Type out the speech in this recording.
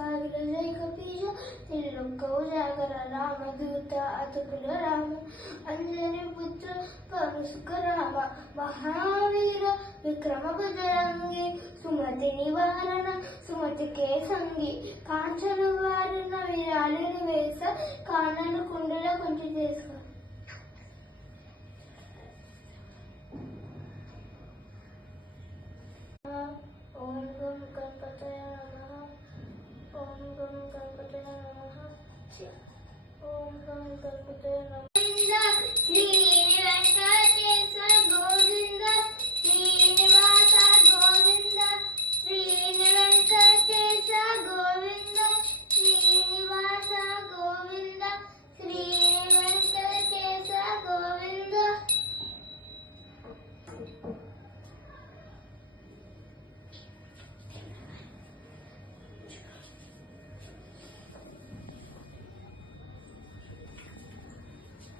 సాగిల జై కపీశ తిరులొక్క ఉజాగర రామదూత అతుకుల రామ అంజని పుత్ర పరుసుక రామ మహావీర విక్రమ బజరంగి సుమతి నివారణ సుమతికే సంగి కాంచన వారణ విరాలిని వేస కానలు కుండల కొంచెం చేసుకో. ఓం గం గణపతయ నమః. ఓం గం గణపతయ నమః. ఓం గం గణపతయ నమః.